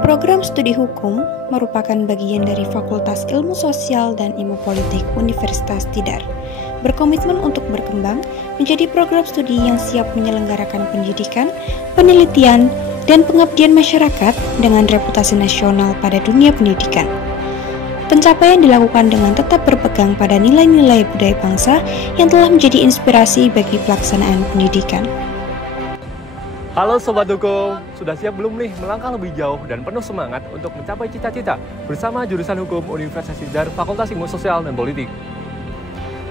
Program studi hukum merupakan bagian dari Fakultas Ilmu Sosial dan Ilmu Politik Universitas Tidar, berkomitmen untuk berkembang menjadi program studi yang siap menyelenggarakan pendidikan, penelitian, dan pengabdian masyarakat dengan reputasi nasional pada dunia pendidikan. Pencapaian dilakukan dengan tetap berpegang pada nilai-nilai budaya bangsa yang telah menjadi inspirasi bagi pelaksanaan pendidikan. Halo Sobat Hukum, sudah siap belum nih melangkah lebih jauh dan penuh semangat untuk mencapai cita-cita bersama jurusan Hukum Universitas Tidar Fakultas Ilmu Sosial dan Politik?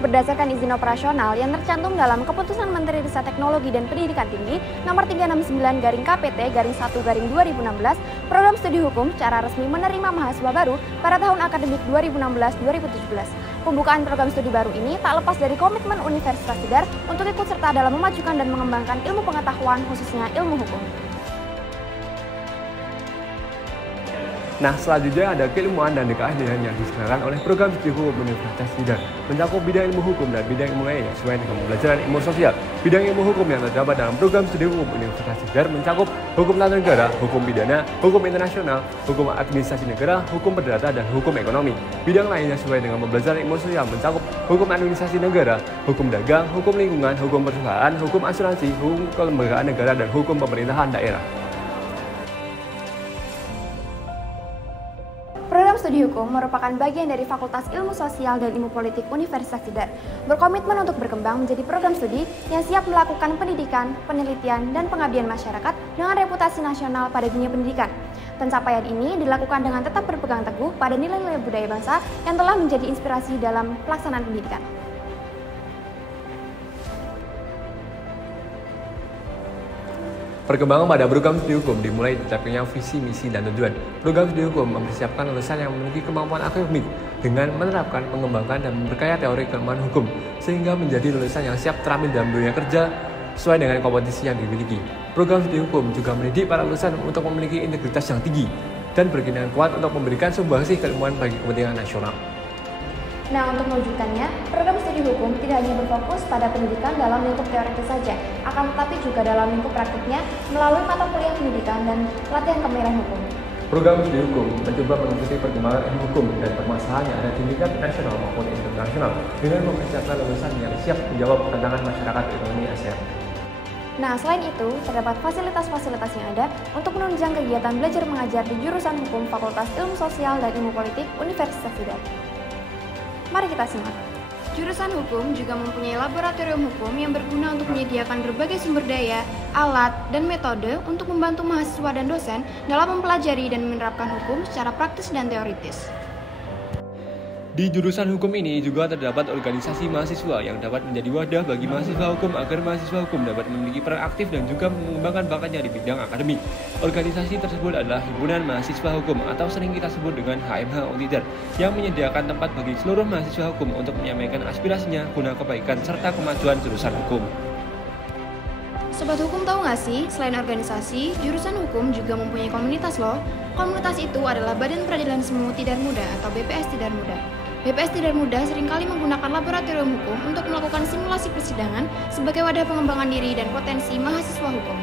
Berdasarkan izin operasional yang tercantum dalam Keputusan Menteri Riset Teknologi dan Pendidikan Tinggi Nomor 369/KPT/1/2016, program studi hukum secara resmi menerima mahasiswa baru pada tahun akademik 2016-2017. Pembukaan program studi baru ini tak lepas dari komitmen Universitas Tidar untuk ikut serta dalam memajukan dan mengembangkan ilmu pengetahuan, khususnya ilmu hukum. Nah, selanjutnya ada keilmuan dan keahlian yang diselenggarakan oleh program studi hukum Universitas Tidar, mencakup bidang ilmu hukum dan bidang ilmu lainnya sesuai dengan pembelajaran ilmu sosial. Bidang ilmu hukum yang terdapat dalam program studi hukum Universitas Tidar mencakup hukum tata negara, hukum pidana, hukum internasional, hukum administrasi negara, hukum perdata, dan hukum ekonomi. Bidang lainnya sesuai dengan pembelajaran ilmu sosial mencakup hukum administrasi negara, hukum dagang, hukum lingkungan, hukum perusahaan, hukum asuransi, hukum kelembagaan negara, dan hukum pemerintahan daerah. Program studi hukum merupakan bagian dari Fakultas Ilmu Sosial dan Ilmu Politik Universitas Tidar, berkomitmen untuk berkembang menjadi program studi yang siap melakukan pendidikan, penelitian, dan pengabdian masyarakat dengan reputasi nasional pada dunia pendidikan. Pencapaian ini dilakukan dengan tetap berpegang teguh pada nilai-nilai budaya bangsa yang telah menjadi inspirasi dalam pelaksanaan pendidikan. Perkembangan pada program studi hukum dimulai tercapainya visi, misi, dan tujuan. Program studi hukum mempersiapkan lulusan yang memiliki kemampuan akademik dengan menerapkan, mengembangkan, dan memperkaya teori keilmuan hukum sehingga menjadi lulusan yang siap terampil dalam dunia kerja sesuai dengan kompetisi yang dimiliki. Program studi hukum juga mendidik para lulusan untuk memiliki integritas yang tinggi dan berkeinginan kuat untuk memberikan sumbangsih keilmuan bagi kepentingan nasional. Nah, untuk mewujudkannya, program studi hukum tidak hanya berfokus pada pendidikan dalam lingkup teoritis saja, akan tetapi juga dalam lingkup praktiknya melalui mata kuliah pendidikan dan latihan kemampuan hukum. Program studi hukum mencoba mengikuti perkembangan ilmu hukum dan permasalahan yang ada di tingkat nasional maupun internasional dengan mempersiapkan lulusan yang siap menjawab tantangan masyarakat ekonomi ASEAN. Nah, selain itu, terdapat fasilitas-fasilitas yang ada untuk menunjang kegiatan belajar mengajar di jurusan hukum Fakultas Ilmu Sosial dan Ilmu Politik Universitas Tidar. Mari kita simak. Jurusan hukum juga mempunyai laboratorium hukum yang berguna untuk menyediakan berbagai sumber daya, alat, dan metode untuk membantu mahasiswa dan dosen dalam mempelajari dan menerapkan hukum secara praktis dan teoritis. Di jurusan hukum ini juga terdapat organisasi mahasiswa yang dapat menjadi wadah bagi mahasiswa hukum agar mahasiswa hukum dapat memiliki peran aktif dan juga mengembangkan bakatnya di bidang akademik. Organisasi tersebut adalah Himpunan Mahasiswa Hukum atau sering kita sebut dengan HMH Untider yang menyediakan tempat bagi seluruh mahasiswa hukum untuk menyampaikan aspirasinya guna kebaikan serta kemajuan jurusan hukum. Sobat hukum tahu nggak sih, selain organisasi, jurusan hukum juga mempunyai komunitas loh. Komunitas itu adalah Badan Peradilan Semu Tidar Muda atau BPS Tidar Muda. BPS Tidar Muda seringkali menggunakan laboratorium hukum untuk melakukan simulasi persidangan sebagai wadah pengembangan diri dan potensi mahasiswa hukum.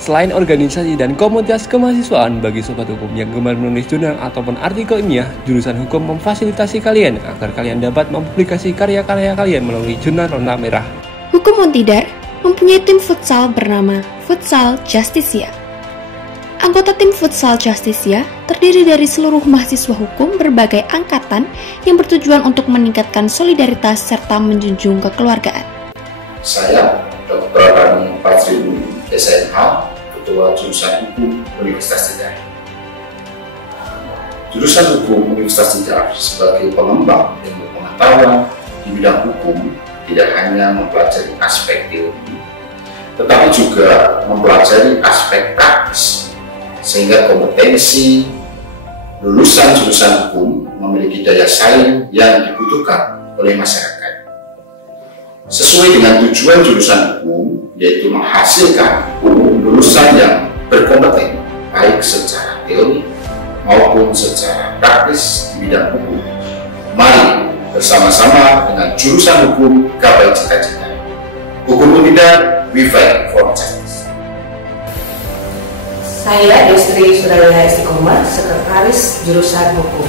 Selain organisasi dan komunitas kemahasiswaan bagi sobat hukum yang gemar menulis jurnal ataupun artikel ilmiah, jurusan hukum memfasilitasi kalian agar kalian dapat mempublikasi karya-karya kalian melalui jurnal warna merah. Hukum Untidar mempunyai tim futsal bernama Futsal Justisia. Anggota tim Futsal Justisia terdiri dari seluruh mahasiswa hukum berbagai angkatan yang bertujuan untuk meningkatkan solidaritas serta menjunjung kekeluargaan. Saya Dr. Rani Fajri, SMH, Ketua Jurusan Hukum Universitas Tidar. Jurusan Hukum Universitas Tidar sebagai pengembang ilmu pengetahuan di bidang hukum tidak hanya mempelajari aspek teori, tetapi juga mempelajari aspek praktis, sehingga kompetensi lulusan jurusan hukum memiliki daya saing yang dibutuhkan oleh masyarakat. Sesuai dengan tujuan jurusan hukum, yaitu menghasilkan lulusan yang berkompeten baik secara teori maupun secara praktis di bidang hukum. Mari bersama-sama dengan jurusan hukum gapai cita-cita. Hukum Untidar, we fight for justice. Saya Destri Suraya Istiqomah, Sekretaris Jurusan Hukum.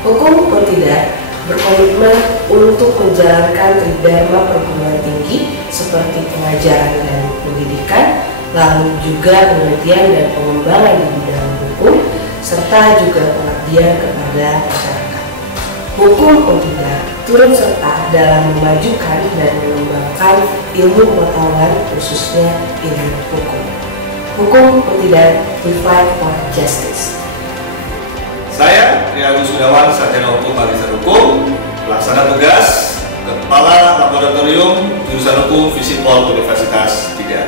Hukum atau tidak berkomitmen untuk menjalankan tridharma perguruan tinggi seperti pengajaran dan pendidikan, lalu juga penelitian dan pengembangan di bidang hukum, serta juga pengabdian kepada masyarakat. Hukum atau tidak turut serta dalam memajukan dan mengembangkan ilmu pengetahuan, khususnya ilmu hukum. Hukum atau tidak, we fight for justice. Saya Tri Agus Gunawan, Sarjana Hukum Magister Hukum, pelaksana tugas Kepala Laboratorium Jurusan Hukum Visipol Universitas Tidar.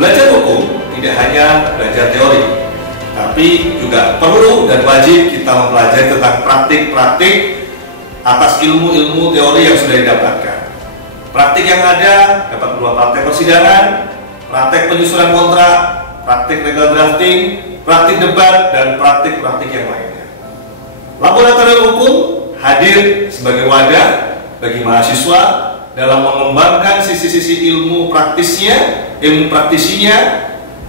Belajar hukum tidak hanya belajar teori, tapi juga perlu dan wajib kita mempelajari tentang praktik-praktik atas ilmu-ilmu teori yang sudah didapatkan. Praktik yang ada dapat berupa praktek persidangan, praktek penyusunan kontrak, praktik legal drafting, praktik debat, dan praktik-praktik yang lainnya. Laboratorium Hukum hadir sebagai wadah bagi mahasiswa dalam mengembangkan sisi-sisi ilmu praktisinya,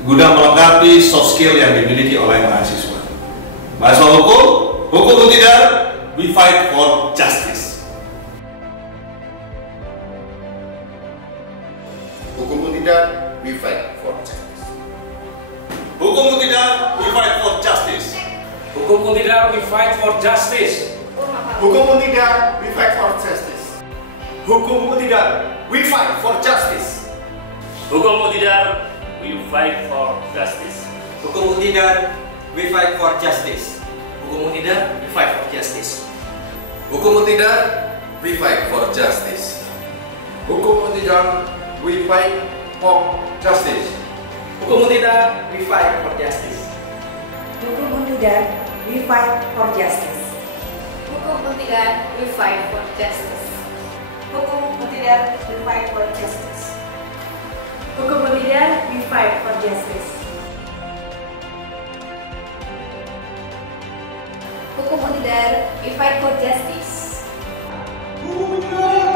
guna melengkapi soft skill yang dimiliki oleh mahasiswa. Mahasiswa hukum tidak, we fight for justice. Hukum tidak, we fight for justice. Hukum tidak, we fight for justice. Hukum tidak, we fight for justice. Hukum tidak, we fight for justice. Hukum tidak, we fight for justice. Hukum tidak, we fight for justice. Hukum tidak, we fight for justice. Hukum tidak, we fight for justice. Hukum tidak, we fight for justice. Hukum tidak, we fight for justice. Hukum tidak, we fight for justice. Hukum tidak, we fight for justice. Hukum tidak, we fight for justice. Hukum tidak, we fight for justice. Hukum tidak, we fight for justice. Hukum tidak, we fight for justice. Hukum tidak,